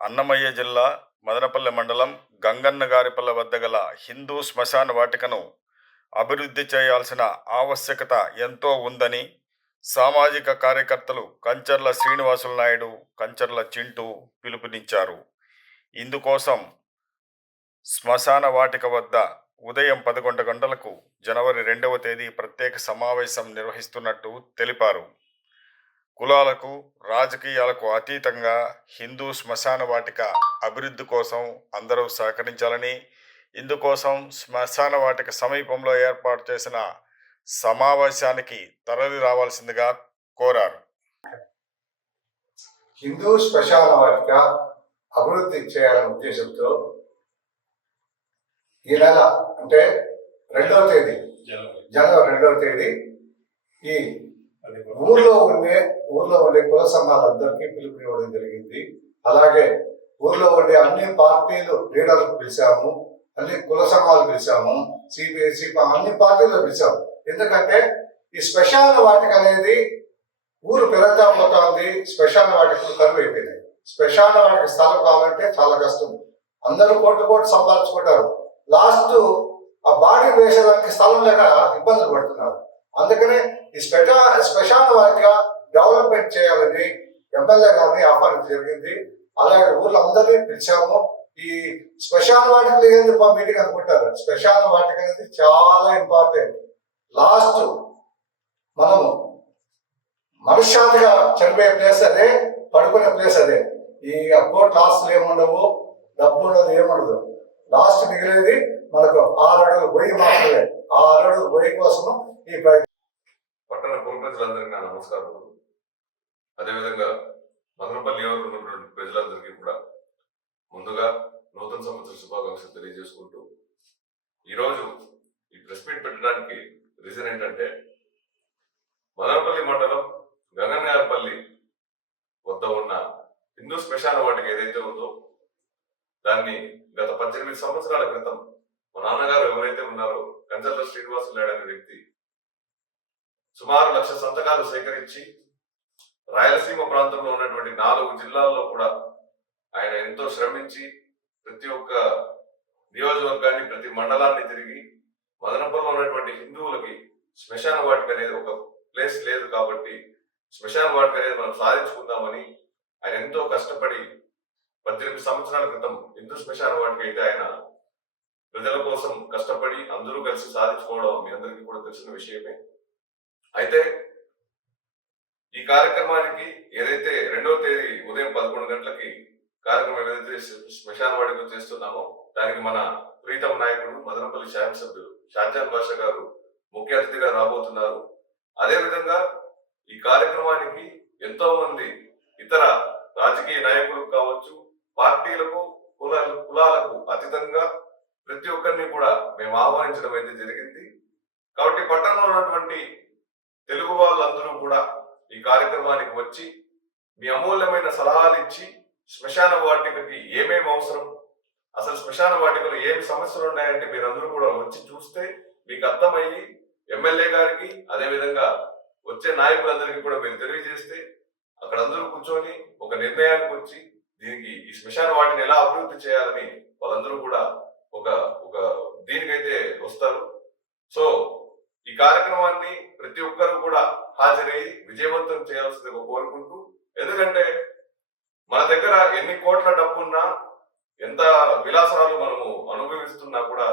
అన్నమయ్య జిల్లా మదనపల్లె మండలం గంగన్నగారిపల్లె వద్ద గల హిందూ శ్మశాన వాటికను అభివృద్ధి చేయాల్సిన ఆవశ్యకత ఎంతో ఉందని సామాజిక కార్యకర్తలు కంచర్ల శ్రీనివాసులు నాయుడు కంచర్ల చింటూ పిలుపునిచ్చారు. ఇందుకోసం శ్మశాన వాటిక వద్ద ఉదయం పదకొండు గంటలకు జనవరి రెండవ తేదీ ప్రత్యేక సమావేశం నిర్వహిస్తున్నట్టు తెలిపారు. కులాలకు రాజకీయాలకు అతీతంగా హిందూ శ్మశాన వాటిక అభివృద్ధి కోసం అందరూ సహకరించాలని ఇందుకోసం శ్మశాన వాటిక సమీపంలో ఏర్పాటు చేసిన సమావేశానికి తరలి రావాల్సిందిగా కోరారు. హిందూ శ్మశాన వాటిక అభివృద్ధి చేయాలనే ఉద్దేశంతో ఈ నెల అంటే రెండవ తేదీ జనవరి. రెండవ తేదీ ఈ ఊర్లో ఉండే ఊర్లో ఉండే కుల సంఘాలందరికీ పిలుపునివ్వడం జరిగింది. అలాగే ఊర్లో ఉండే అన్ని పార్టీలు లీడర్లకు పిలిచాము అన్ని కుల సంఘాలు పిలిచాము సిపిఐ అన్ని పార్టీలు పిలిచాము. ఎందుకంటే ఈ స్పెషల్ వాటికి అనేది ఊరు పెరుగుతా పోతుంది స్పెషల్ వాటికి కరువు అయిపోయినాయి. స్పెషల్ వాటికి స్థలం కావాలంటే చాలా కష్టం. అందరూ కోట్లు కోట్లు సంపాదించుకుంటారు. లాస్ట్ ఆ బాడీ వేసేదానికి స్థలం లేక ఇబ్బందులు పడుతున్నారు. అందుకనే ఈ స్పెషా స్పెషల్ వాటిక డెవలప్మెంట్ చేయాలని ఎమ్మెల్యే గారిని ఆహ్వానించడం జరిగింది. అలాగే ఊర్లో అందరినీ పిలిచాము. ఈ శ్మశాన వాటిక ఏంది మీటింగ్ అనుకుంటారు. శ్మశాన వాటిక అనేది చాలా ఇంపార్టెంట్ లాస్ట్ మనము మనశ్శాంతిగా చనిపోయే ప్లేస్ అదే పడుకునే ప్లేస్ అదే. ఈ కోర్టు ఆస్తులు ఏముండవు? డబ్బు ఉండదు ఏముండదు. లాస్ట్ మిగిలేది మనకు ఆరు అడుగులు పొయ్యి మాత్రమే. ఆరు అడుగులు పొయ్యి కోసము ఈ పట్టణ పురప్రజలందరికీ నా నమస్కారం అదేవిధంగా మదనపల్లి నియోజకవర్గంలో ఉన్నటువంటి ప్రజలందరికీ కూడా ముందుగా నూతన సంవత్సర శుభాకాంక్షలు తెలియజేసుకుంటూ ఈరోజు ఈ ప్రెస్ మీట్ పెట్టడానికి రీజన్ ఏంటంటే మదనపల్లి మండలం గగన్గారపల్లి వద్ద ఉన్న హిందూ శ్మశాన వాటికి ఏదైతే ఉందో దాన్ని గత పద్దెనిమిది సంవత్సరాల క్రితం మా నాన్నగారు ఎవరైతే ఉన్నారో కంచర్ల శ్రీనివాసులు అనే వ్యక్తి సుమారు లక్ష సంతకాలు సేకరించి రాయలసీమ ప్రాంతంలో ఉన్నటువంటి నాలుగు జిల్లాల్లో కూడా ఆయన ఎంతో శ్రమించి ప్రతి ఒక్క నియోజకవర్గాన్ని ప్రతి మండలాన్ని తిరిగి మదనపల్లిలో ఉన్నటువంటి హిందువులకి శ్మశాన వాటిక అనేది ఒక ప్లేస్ లేదు కాబట్టి శ్మశాన వాటిక అనేది మనం సాధించుకుందామని ఆయన ఎంతో కష్టపడి పద్దెనిమిది సంవత్సరాల క్రితం హిందూ శ్మశాన వాటిక అయితే ఆయన ప్రజల కోసం కష్టపడి అందరూ కలిసి సాధించుకోవడం మీ అందరికీ కూడా తెలిసిన విషయమే. అయితే ఈ కార్యక్రమానికి ఏదైతే రెండవ తేదీ ఉదయం పదకొండు గంటలకి కార్యక్రమం ఏదైతే శ్మశానవాడికి చేస్తున్నామో దానికి మన ప్రీతం నాయకుడు మదనపల్లి శాసనసభ్యులు షాజాన్ భాష గారు ముఖ్య అతిథిగా రాబోతున్నారు. అదేవిధంగా ఈ కార్యక్రమానికి ఎంతో మంది ఇతర రాజకీయ నాయకులు కావచ్చు పార్టీలకు కులాల కులాలకు అతీతంగా ప్రతి ఒక్కరిని కూడా మేము ఆహ్వానించడం అయితే జరిగింది. కాబట్టి పట్టణంలో ఉన్నటువంటి తెలుగు వాళ్ళందరూ కూడా ఈ కార్యక్రమానికి వచ్చి మీ అమూల్యమైన సలహాలు ఇచ్చి శ్మశాన వాటికకి ఏమేమి అవసరం? అసలు శ్మశాన వాటికలో ఏమి సమస్యలు ఉన్నాయంటే మీరందరూ కూడా వచ్చి చూస్తే మీకు అర్థమయ్యి ఎమ్మెల్యే గారికి అదేవిధంగా వచ్చే నాయకులందరికీ కూడా మీరు తెలియజేస్తే అక్కడ అందరూ కూర్చొని ఒక నిర్ణయానికి వచ్చి దీనికి ఈ శ్మశాన వాటిని ఎలా అభివృద్ధి చేయాలని వాళ్ళందరూ కూడా ఒక ఒక దీనికైతే వస్తారు. సో ఈ కార్యక్రమాన్ని ప్రతి ఒక్కరు కూడా హాజరై విజయవంతం చేయాల్సిందిగా కోరుకుంటూ ఎందుకంటే మన దగ్గర ఎన్ని కోట్ల డబ్బున్నా ఎంత విలాసాలు మనము అనుభవిస్తున్నా కూడా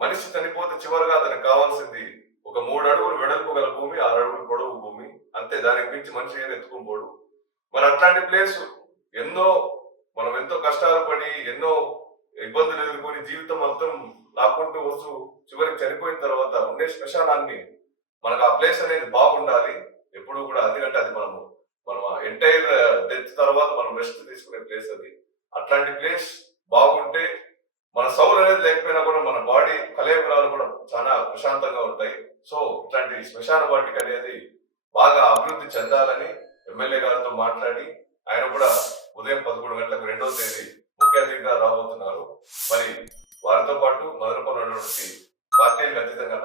మనిషి చనిపోతే చివరిగా అతనికి కావాల్సింది ఒక మూడు అడుగులు వెడల్పు గల భూమి ఆరు అడుగులు పొడవు భూమి. అంతే దానికి మించి మనిషి ఏది ఎత్తుకుపోడు. మరి అట్లాంటి ప్లేస్ ఎన్నో మనం ఎంతో కష్టాలు పడి ఎన్నో ఇబ్బందులు ఎదుర్కొని జీవితం మొత్తం లాక్కుంటూ వస్తూ చివరికి చనిపోయిన తర్వాత ఉండే శ్మశానాన్ని మనకు ఆ ప్లేస్ అనేది బాగుండాలి. ఎప్పుడు కూడా ఎందుకంటే అది మనము మనం ఎంటైర్ డెత్ uh, తర్వాత మనం రెస్ట్ తీసుకునే ప్లేస్ అది. అట్లాంటి ప్లేస్ బాగుంటే మన సౌర్ అనేది లేకపోయినా కూడా మన బాడీ కలయబరాలు కూడా చాలా ప్రశాంతంగా ఉంటాయి. సో ఇట్లాంటి శ్మశాన వాటిక అనేది బాగా అభివృద్ధి చెందాలని ఎమ్మెల్యే గారితో మాట్లాడి ఆయన కూడా ఉదయం పదకొండు గంటలకు రెండవ తేదీ ముఖ్య అతిథిగా రాబోతున్నారు. మరి వారితో పాటు మదనపల్లి ఉన్నటువంటి పార్టీలకు అతీతంగా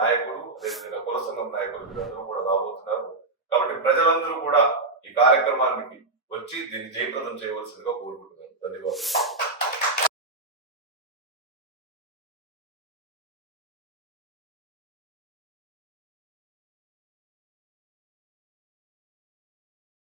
అదేవిధంగా నాయకులు వీరందరూ కూడా రాబోతున్నారు కాబట్టి ప్రజలందరూ కూడా ఈ కార్యక్రమానికి వచ్చి దీన్ని జయప్రదం చేయవలసిందిగా కోరుకుంటున్నాను. ధన్యవాదాలు.